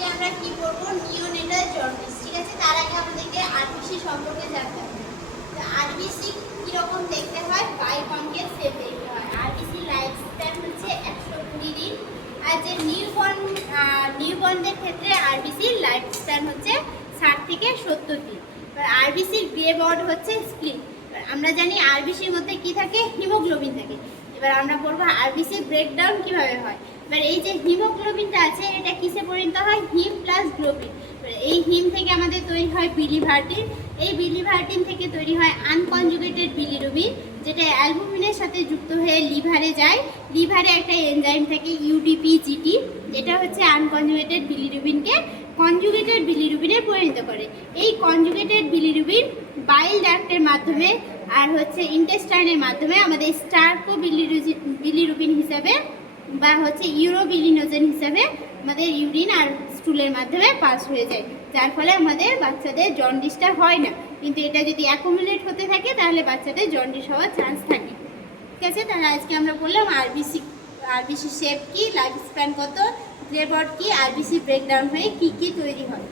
আজকে আমরা কি পড়বো? Neonatal jaundice. ঠিক আছে, তার আগে আমাদেরকে আরবিসি সম্পর্কে জানতে হবে। তো আরবিসি কিরকম দেখতে হয়? বাইকনকেভ শেপ দেখতে হয়। আরবিসি লাইফ স্প্যান হচ্ছে 120 দিন। আর যে নিউবর্নদের ক্ষেত্রে আরবিসি লাইফ স্প্যান হচ্ছে 60 থেকে 70 দিন। এবার আরবিসির গ্রে বর্ড হচ্ছে স্প্লিন। আমরা জানি আরবিসির মধ্যে কি থাকে? হিমোগ্লোবিন থাকে। এবার আমরা পড়বো আরবিসির ব্রেকডাউন কিভাবে হয়। এবার এই যে হিমোগ্লোবিনটা আছে এটা কিসে পরিণত হয়? হিম প্লাস গ্লোবিন। এই হিম থেকে আমাদের তৈরি হয় বিলিভার্টিন। এই বিলিভার্টিন থেকে তৈরি হয় আনকনজুগেটেড বিলিরুবিন, যেটা অ্যালবুমিনের সাথে যুক্ত হয়ে লিভারে যায়। লিভারে একটা এনজাইম থাকে ইউডিপিজিটি, যেটা হচ্ছে আনকনজুগেটেড বিলিরুবিনকে কনজুগেটেড বিলিরুবিনে পরিণত করে। এই কনজুগেটেড বিলিরুবিন বাইল ডাক্টের মাধ্যমে আর হচ্ছে ইন্টেস্টাইনের মাধ্যমে আমাদের স্টার্কো বিলিরুবিন হিসাবে বা হচ্ছে ইউরোবিলিনোজেন হিসাবে আমাদের ইউরিন আর স্টুলের মাধ্যমে পাস হয়ে যায়, যার ফলে আমাদের বাচ্চাদের জন্ডিসটা হয় না। কিন্তু এটা যদি অ্যাকুমুলেট হতে থাকে তাহলে বাচ্চাদের জন্ডিস হওয়ার চান্স থাকে। ঠিক আছে, তাহলে আজকে আমরা বললাম আরবিসি শেপ কি, লাইফ স্প্যান কত, গ্রে বর্ড কি, আরবিসি ব্রেকডাউন হয়ে কি কি তৈরি হয়।